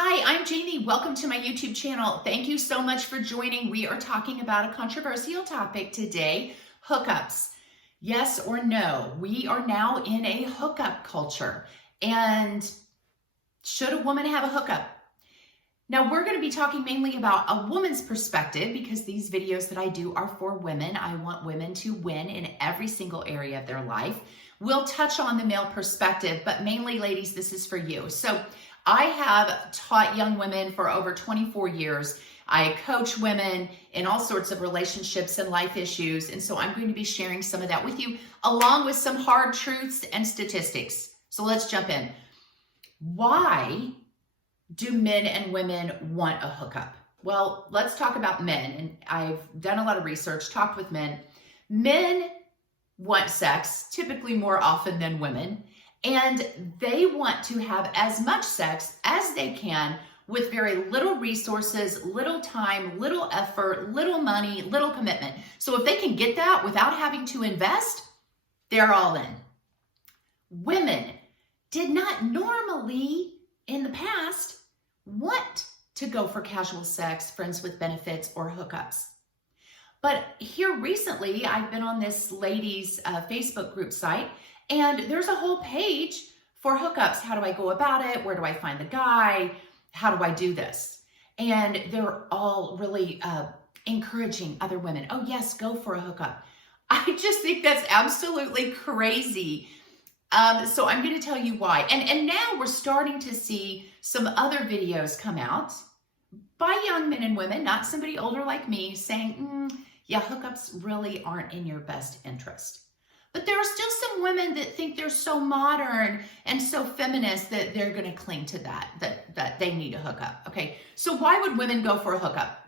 Hi, I'm Jamie. Welcome to my YouTube channel. Thank you so much for joining. We are talking about a controversial topic today, hookups. Yes or no? We are now in a hookup culture. And should a woman have a hookup? Now, we're going to be talking mainly about a woman's perspective because these videos that I do are for women. I want women to win in every single area of their life. We'll touch on the male perspective, but mainly, ladies, this is for you. So I have taught young women for over 24 years. I coach women in all sorts of relationships and life issues. And so I'm going to be sharing some of that with you, along with some hard truths and statistics. So let's jump in. Why do men and women want a hookup? Well, let's talk about men. And I've done a lot of research, talked with men. Men want sex typically more often than women, and they want to have as much sex as they can with very little resources, little time, little effort, little money, little commitment. So if they can get that without having to invest, they're all in. Women did not normally in the past want to go for casual sex, friends with benefits, or hookups. But here recently, I've been on this ladies' Facebook group site, and there's a whole page for hookups. How do I go about it? Where do I find the guy? How do I do this? And they're all really encouraging other women. Oh yes, go for a hookup. I just think that's absolutely crazy. So I'm going to tell you why. And now we're starting to see some other videos come out by young men and women, not somebody older like me, saying, yeah, hookups really aren't in your best interest. But there are still some women that think they're so modern and so feminist that they're going to cling to that they need a hookup. Okay, so why would women go for a hookup?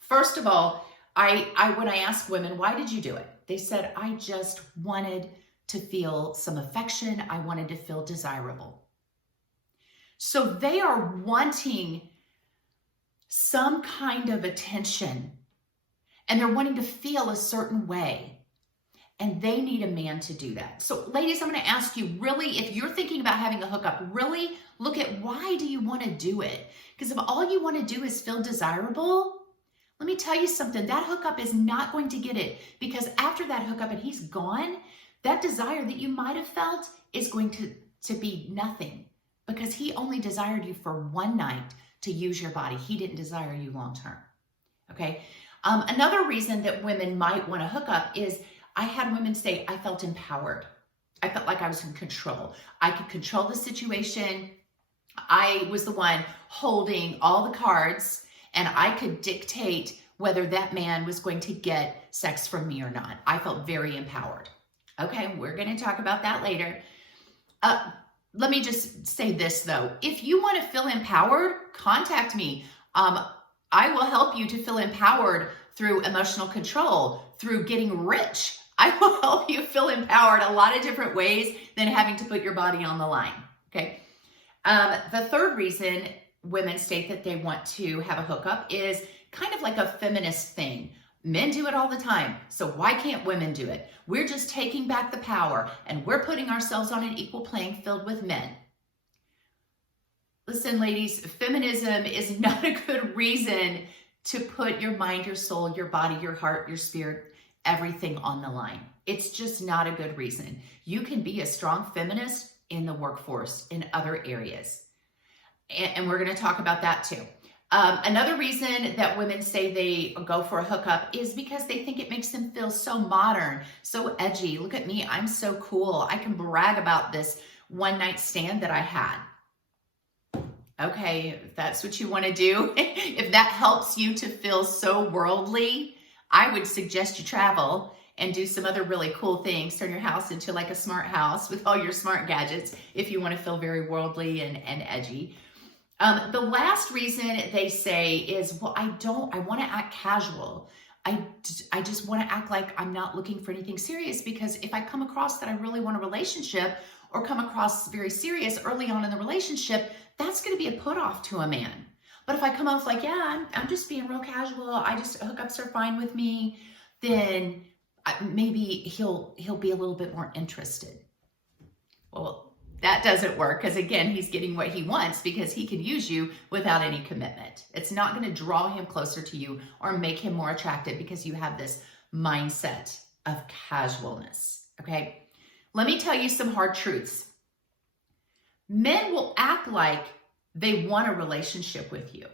First of all, when I ask women, why did you do it? They said, I just wanted to feel some affection. I wanted to feel desirable. So they are wanting some kind of attention, and they're wanting to feel a certain way, and they need a man to do that. So ladies, I'm going to ask you, really, if you're thinking about having a hookup, really look at why do you want to do it? Because if all you want to do is feel desirable, let me tell you something, that hookup is not going to get it, because after that hookup and he's gone, that desire that you might have felt is going to be nothing, because he only desired you for one night to use your body. He didn't desire you long term. Okay. Another reason that women might want to hook up is I had women say, I felt empowered. I felt like I was in control. I could control the situation. I was the one holding all the cards, and I could dictate whether that man was going to get sex from me or not. I felt very empowered. Okay, we're going to talk about that later. Let me just say this though. If you want to feel empowered, contact me. I will help you to feel empowered through emotional control, through getting rich. I will help you feel empowered a lot of different ways than having to put your body on the line. Okay. The third reason women state that they want to have a hookup is kind of like a feminist thing. Men do it all the time, so why can't women do it? We're just taking back the power, and we're putting ourselves on an equal playing field with men. Listen, ladies, feminism is not a good reason to put your mind, your soul, your body, your heart, your spirit, everything on the line. It's just not a good reason. You can be a strong feminist in the workforce in other areas. And we're going to talk about that too. Another reason that women say they go for a hookup is because they think it makes them feel so modern, so edgy. Look at me, I'm so cool. I can brag about this one night stand that I had. Okay, if that's what you want to do, if that helps you to feel so worldly, I would suggest you travel and do some other really cool things. Turn your house into like a smart house with all your smart gadgets if you want to feel very worldly and edgy. The last reason they say is, well, I want to act casual. I just want to act like I'm not looking for anything serious, because if I come across that I really want a relationship or come across very serious early on in the relationship, that's going to be a put off to a man. But if I come off like, yeah, I'm just being real casual, hookups are fine with me, then maybe he'll be a little bit more interested. Well, that doesn't work because, again, he's getting what he wants because he can use you without any commitment. It's not going to draw him closer to you or make him more attractive because you have this mindset of casualness, okay? Let me tell you some hard truths. Men will act like they want a relationship with you.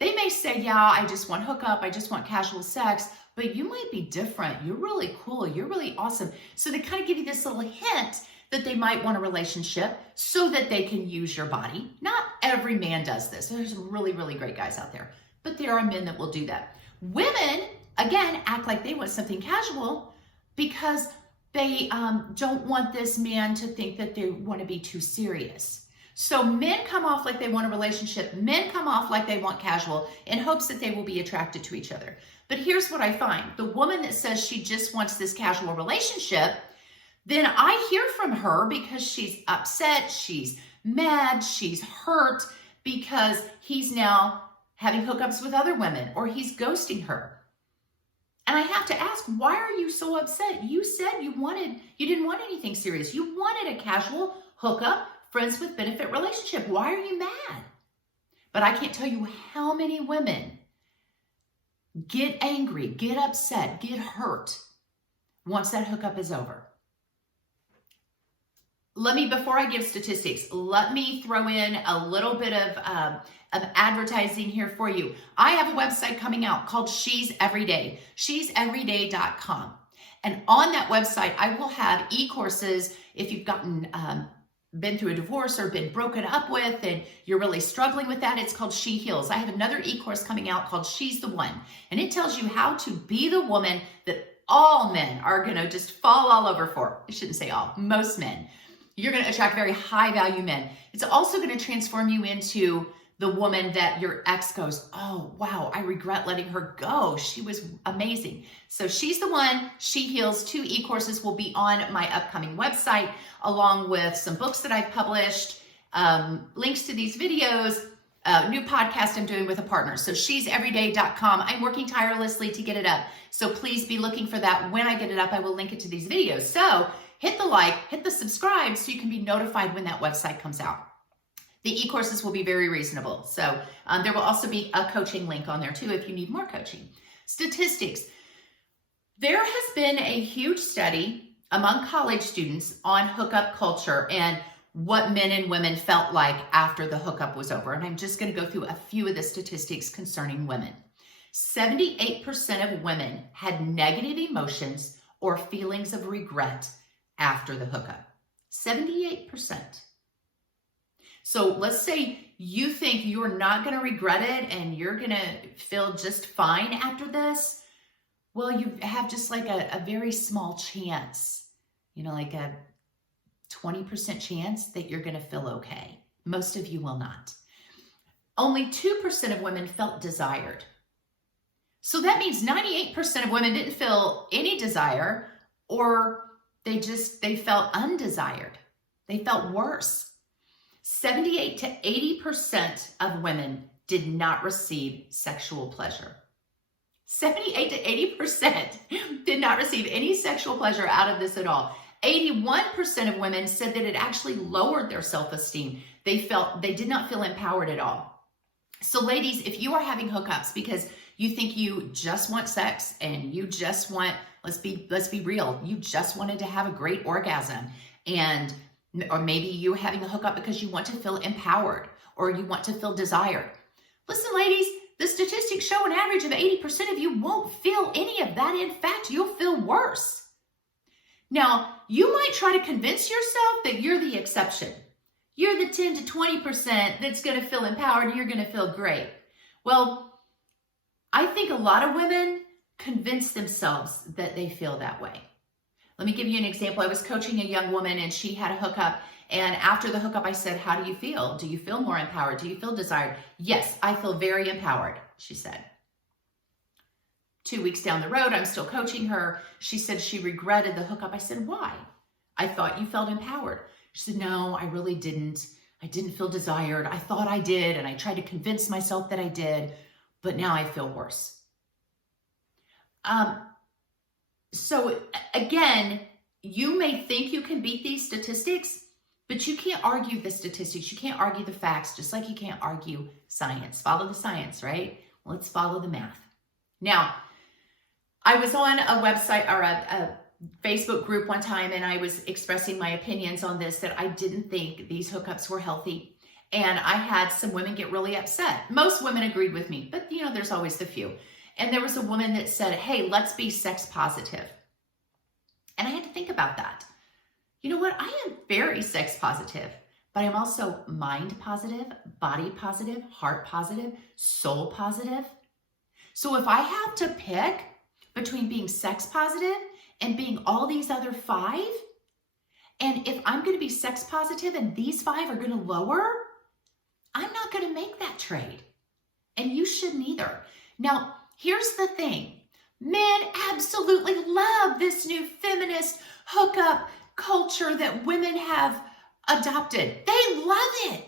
They may say, yeah, I just want hookup, I just want casual sex, but you might be different. You're really cool. You're really awesome. So they kind of give you this little hint that they might want a relationship so that they can use your body. Not every man does this. There's some really, really great guys out there, but there are men that will do that. Women, again, act like they want something casual because they don't want this man to think that they want to be too serious. So men come off like they want a relationship. Men come off like they want casual in hopes that they will be attracted to each other. But here's what I find. The woman that says she just wants this casual relationship, then I hear from her because she's upset, she's mad, she's hurt because he's now having hookups with other women or he's ghosting her. And I have to ask, why are you so upset? You said you didn't want anything serious. You wanted a casual hookup, friends with benefit relationship. Why are you mad? But I can't tell you how many women get angry, get upset, get hurt once that hookup is over. Before I give statistics, let me throw in a little bit of advertising here for you. I have a website coming out called She's Everyday, she'severyday.com. And on that website, I will have e-courses if you've been through a divorce or been broken up with and you're really struggling with that. It's called She Heals. I have another e-course coming out called She's the One. And it tells you how to be the woman that all men are going to just fall all over for. I shouldn't say all, most men. You're going to attract very high value men. It's also going to transform you into the woman that your ex goes, oh, wow, I regret letting her go. She was amazing. So She's the One, She Heals. 2 e-courses will be on my upcoming website, along with some books that I've published, links to these videos, new podcast I'm doing with a partner. So she'severyday.com. I'm working tirelessly to get it up. So please be looking for that. When I get it up, I will link it to these videos. So hit the like, hit the subscribe so you can be notified when that website comes out. The e-courses will be very reasonable. So there will also be a coaching link on there too if you need more coaching. Statistics. There has been a huge study among college students on hookup culture and what men and women felt like after the hookup was over. And I'm just going to go through a few of the statistics concerning women. 78% of women had negative emotions or feelings of regret after the hookup. 78%. So let's say you think you're not going to regret it and you're going to feel just fine after this. Well, you have just like a very small chance, like a 20% chance that you're going to feel okay. Most of you will not. Only 2% of women felt desired. So that means 98% of women didn't feel any desire, or they felt undesired. They felt worse. 78 to 80% of women did not receive sexual pleasure. 78 to 80% did not receive any sexual pleasure out of this at all. 81% of women said that it actually lowered their self-esteem. They did not feel empowered at all. So ladies, if you are having hookups because you think you just want sex and you just want, let's be real, you just wanted to have a great orgasm, or maybe you're having a hookup because you want to feel empowered or you want to feel desired. Listen, ladies, the statistics show an average of 80% of you won't feel any of that. In fact, you'll feel worse. Now, you might try to convince yourself that you're the exception. You're the 10 to 20% that's going to feel empowered and you're going to feel great. Well, I think a lot of women convince themselves that they feel that way. Let me give you an example. I was coaching a young woman and she had a hookup. And after the hookup, I said, how do you feel? Do you feel more empowered? Do you feel desired? Yes, I feel very empowered, she said. 2 weeks down the road, I'm still coaching her. She said she regretted the hookup. I said, why? I thought you felt empowered. She said, no, I really didn't. I didn't feel desired. I thought I did. And I tried to convince myself that I did, but now I feel worse. So again, you may think you can beat these statistics, But you can't argue the statistics. You can't argue the facts, just like you can't argue science. Follow the science, right? Let's follow the math. Now, I was on a website or a Facebook group one time, and I was expressing my opinions on this, that I didn't think these hookups were healthy. And I had some women get really upset. Most women agreed with me, but there's always the few. And there was a woman that said, hey, let's be sex positive. And I had to think about that. You know what? I am very sex positive, but I'm also mind positive, body positive, heart positive, soul positive. So if I have to pick between being sex positive and being all these other 5, and if I'm going to be sex positive and these 5 are going to lower, I'm not going to make that trade. And you shouldn't either. Now, here's the thing. Men absolutely love this new feminist hookup culture that women have adopted. They love it.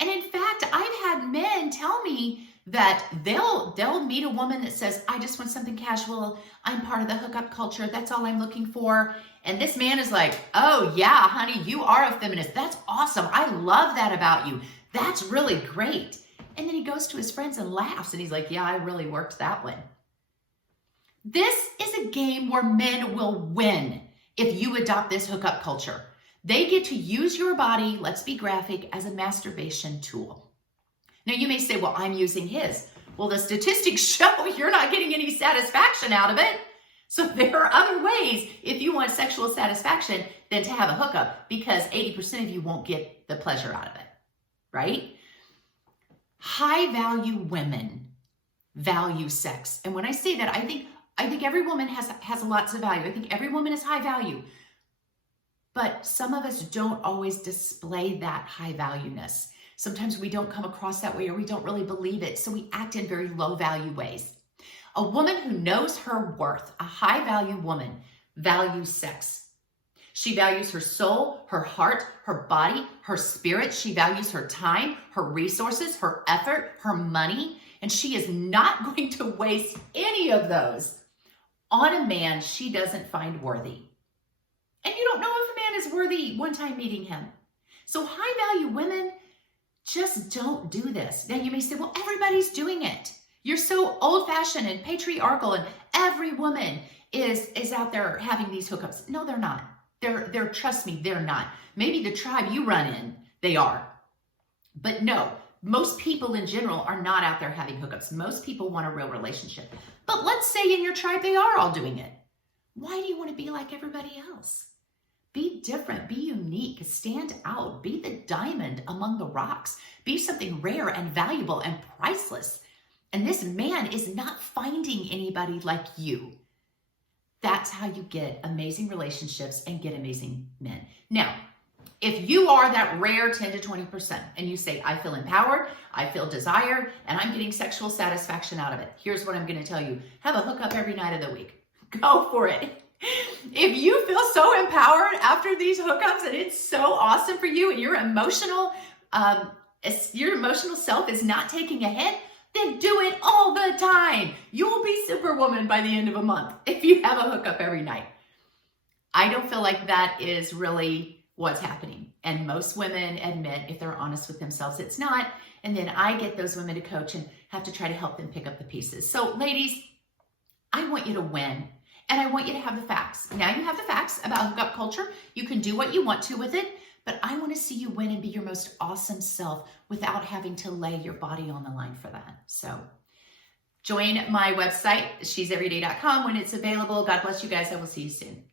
And in fact, I've had men tell me that they'll meet a woman that says, I just want something casual. I'm part of the hookup culture. That's all I'm looking for. And this man is like, oh yeah, honey, you are a feminist. That's awesome. I love that about you. That's really great. And then he goes to his friends and laughs and he's like, yeah, I really worked that one. This is a game where men will win if you adopt this hookup culture. They get to use your body, let's be graphic, as a masturbation tool. Now you may say, well, I'm using his. Well, the statistics show you're not getting any satisfaction out of it. So there are other ways, if you want sexual satisfaction, than to have a hookup, because 80% of you won't get the pleasure out of it, right? High value women value sex. And when I say that, I think every woman has lots of value. I think every woman is high value. But some of us don't always display that high valueness. Sometimes we don't come across that way, or we don't really believe it. So we act in very low value ways. A woman who knows her worth, a high value woman, values sex. She values her soul, her heart, her body, her spirit. She values her time, her resources, her effort, her money. And she is not going to waste any of those on a man she doesn't find worthy. And you don't know if a man is worthy one time meeting him. So high value women just don't do this. Now you may say, well, everybody's doing it. You're so old fashioned and patriarchal and every woman is out there having these hookups. No, they're not. They're trust me, they're not. Maybe the tribe you run in, they are. But no, most people in general are not out there having hookups. Most people want a real relationship. But let's say in your tribe, they are all doing it. Why do you want to be like everybody else? Be different, be unique, stand out, be the diamond among the rocks, be something rare and valuable and priceless. And this man is not finding anybody like you. That's how you get amazing relationships and get amazing men. Now, if you are that rare 10 to 20% and you say, I feel empowered, I feel desire, and I'm getting sexual satisfaction out of it, here's what I'm going to tell you. Have a hookup every night of the week. Go for it. If you feel so empowered after these hookups and it's so awesome for you and your emotional self is not taking a hit, then do it all the time. You will be Superwoman by the end of a month if you have a hookup every night. I don't feel like that is really what's happening. And most women admit, if they're honest with themselves, it's not. And then I get those women to coach and have to try to help them pick up the pieces. So ladies, I want you to win. And I want you to have the facts. Now you have the facts about hookup culture. You can do what you want to with it, but I want to see you win and be your most awesome self without having to lay your body on the line for that. So join my website, sheseveryday.com, when it's available. God bless you guys. I will see you soon.